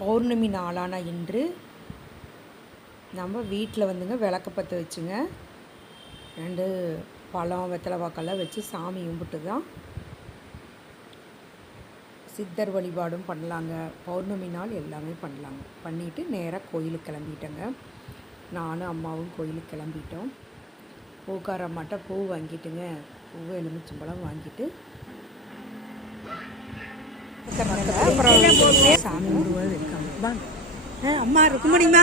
பௌர்ணமி நாளான இன்று நம்ம வீட்டில் வந்துங்க விளக்கு பற்ற வச்சுங்க 2 பழம் வெத்தலை பாக்கெல்லாம் வச்சு சாமி கும்பிட்டு தான் சித்தர் வழிபாடும் பண்ணலாங்க. பௌர்ணமி நாள் எல்லாமே பண்ணலாங்க. பண்ணிவிட்டு நேராக கோயிலுக்கு கிளம்பிட்டேங்க. நானும் அம்மாவும் கோயிலுக்கு கிளம்பிட்டோம். பூக்கார அம்மாட்ட பூ வாங்கிட்டுங்க, பூ எலுமிச்சம்பழம் வாங்கிட்டு அப்புறம் சாமி கும்பிடுவது இருக்காங்க. அம்மா ருக்குமணிமா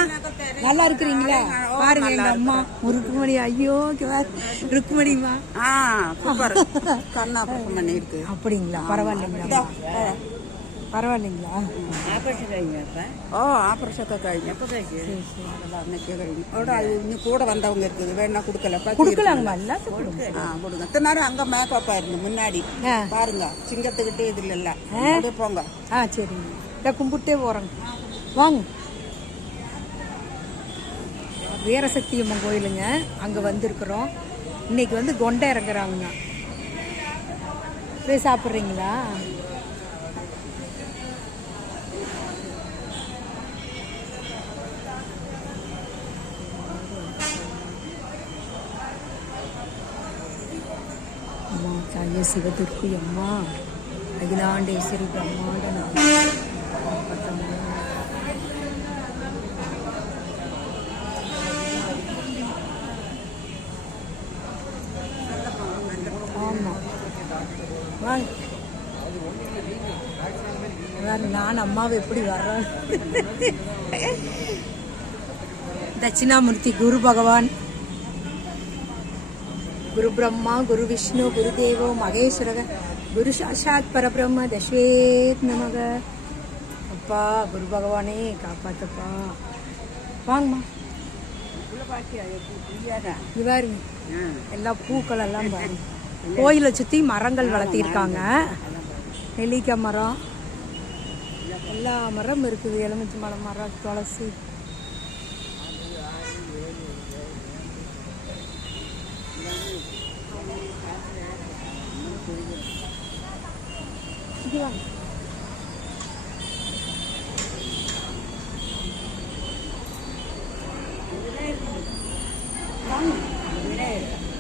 நல்லா இருக்கிறீங்களா? பாருங்க எங்க அம்மா ருக்குமணி. ஐயோ ருக்குமணிமா அப்படிங்களா? பரவாயில்லைங்களா? பரவாயில்லைங்களா? ஓ ஆப்ரேஷன் കഴിഞ്ഞു. கூட வந்தவங்க இருக்குது, வேணா கொடுக்கலாங்களா? கொடுங்க. இத்தனை நேரம் அங்க மேக்கப் ஆயிருந்து முன்னாடி பாருங்க, சிங்கத்துக்கிட்டே இதுல இல்ல அப்படியே போங்க. சரிங்க, இதை கும்பிட்டே போறோங்க. வாங்க. வீரசக்தி அம்மன் கோயிலுங்க, அங்கே வந்திருக்கிறோம். இன்னைக்கு வந்து கொண்டை இறங்குறாங்க. போய் சாப்பிட்றீங்களா? அம்மா தாயே சிவதுர்த்தி அம்மா, அகிலாண்டேஸ்வரி பிரம்மாண்ட நான் அம்மாவை எப்படி வர்றேன். தட்சிணாமூர்த்தி குரு பகவான், குரு பிரம்மா குரு விஷ்ணு குரு தேவோ மகேஸ்வர குரு சாட்சாத் பரபிரம்ம தஸ்வேத் நமக. அப்பா குரு பகவானே காப்பாத்தப்பா. வாங்கம்மா. பாருங்க எல்லா பூக்கள் எல்லாம் பாருங்க. கோயிலை சுற்றி மரங்கள் வளர்த்திருக்காங்க. நெல்லிக்காய் மரம், எல்லா மரம் இருக்குது. எலுமிச்சை மரம், துளசி.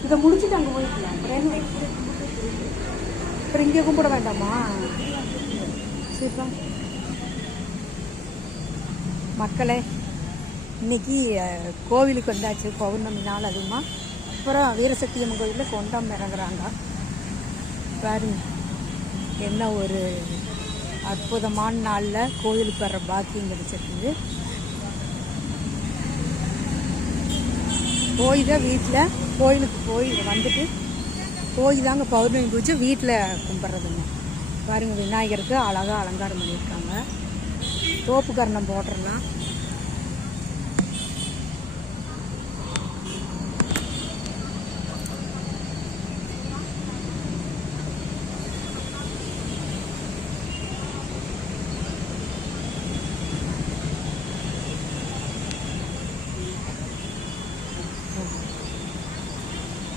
இதை முடிச்சுட்டு அங்கே போய்க்கலாம். அப்புறம் இங்கே கும்பிட வேண்டாமா? சரிப்பா மக்களே, இன்னைக்கு கோவிலுக்கு வந்தாச்சு. பௌர்ணமி நாள் அதுமா. அப்புறம் வீரசக்தி அம்மன் கோயிலில் கொண்டம் இறங்குறாங்க. பாருங்க, என்ன ஒரு அற்புதமான நாளில் கோவிலுக்கு வர்ற பாக்கியம் கிடைச்சிருக்குது. போய் தான் வீட்டில் கோயிலுக்கு போய் வந்துட்டு போய் தாங்க பௌர்ணமி பூஜை வீட்டில் கும்பிட்றதுங்க. பாருங்கள், விநாயகருக்கு அழகாக அலங்காரம் பண்ணியிருக்காங்க. தோப்பு கரணம் போட்டுடலாம்.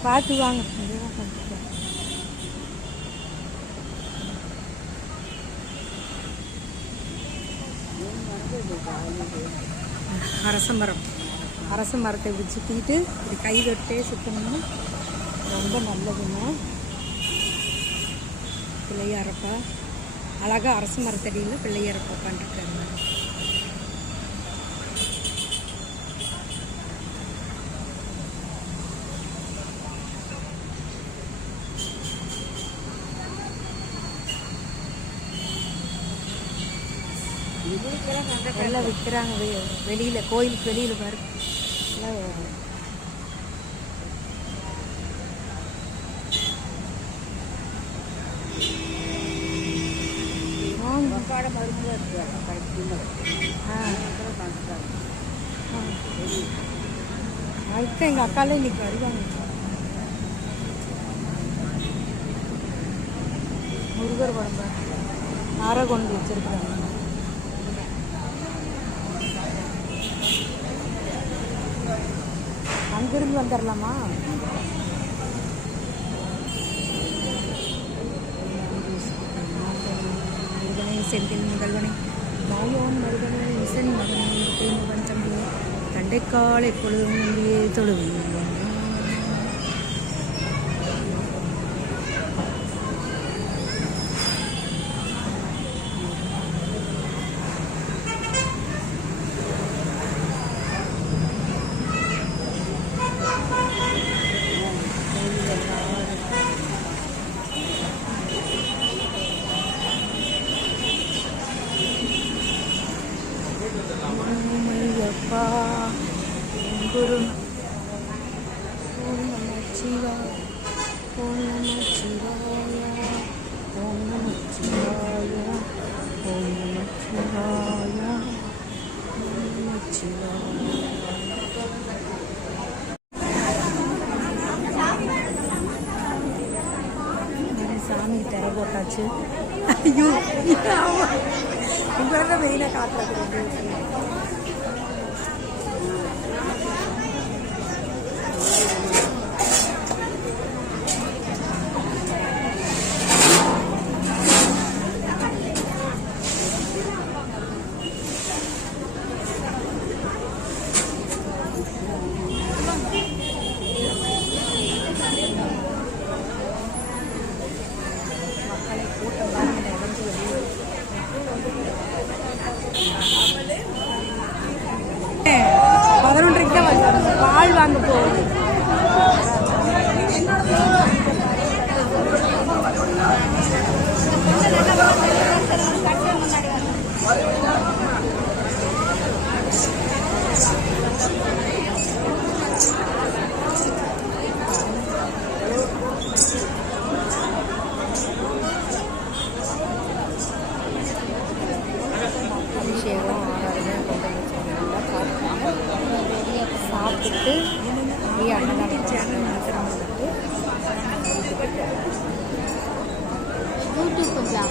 பார்த்து வாங்க. அரச மரத்தை இப்படி சுற்றிக்கிட்டு இப்படி கை தொட்டே சுற்றணும்னா ரொம்ப நல்லதுங்க. பிள்ளையாரப்பா அழகாக அரச மரத்தடியில் பிள்ளையாரப்பா உட்காந்துருக்காங்க. எல்லாம் விற்கிறாங்க வெளியில், கோயிலுக்கு வெளியில் பாரு. அதுக்கு எங்கள் அக்காலே இன்னைக்கு வருவாங்க. முருகர் குழம்பு அரை கொண்டு வச்சிருக்கிறாங்க. அங்கிருந்து வந்துடலாமா? செந்தில் முதல்வனை மாயோன் மருகனே இசன் மகனே தேமுகன் தம்பியே தண்டைக்கால் எப்பொழுதும் நம்பியே தொழுவேன். ஐயப்பா குரு ஓம் நம சிவாய ஓம் நம சிவாய ஓம் நம சிவாய ஓம் நம சிவாய ஓம் நம சிவாய. சாமி தர போட்டாச்சு. ஐயோ உங்களோட வெயில காட்டுறது. மக்களை கூட்டம் தான் நடந்து வெளியே 11:30 தான் வருவாங்க. பால் வாங்க போவோம். அபிஷேகம் ஆராதனை கொண்டு வச்சுருந்தாங்க. சாப்பிட்டு அப்படியே அன்னதானம் வந்துட்டு யூடியூப் கொஞ்சம்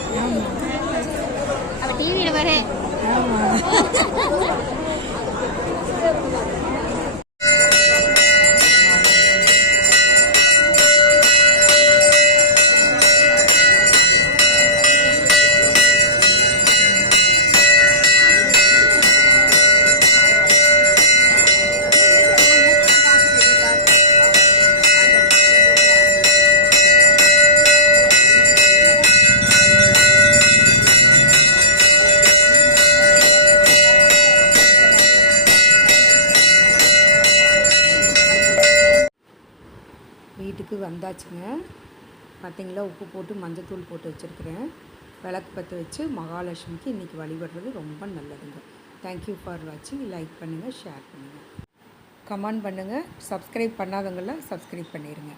அவள் டிவியில் வர ஆமாம். வீட்டுக்கு வந்தாச்சுங்க. பார்த்தீங்களா, உப்பு போட்டு மஞ்சத்தூள் போட்டு வச்சுருக்கிறேன். விளக்கு பற்ற வச்சு மகாலட்சுமிக்கு இன்றைக்கி வழிபடுறது ரொம்ப நல்லதுங்க. தேங்க்யூ ஃபார் வாட்சிங். லைக் பண்ணுங்கள், ஷேர் பண்ணுங்கள், கமெண்ட் பண்ணுங்கள். சப்ஸ்கிரைப் பண்ணாதவங்களாம் சப்ஸ்கிரைப் பண்ணிடுங்க.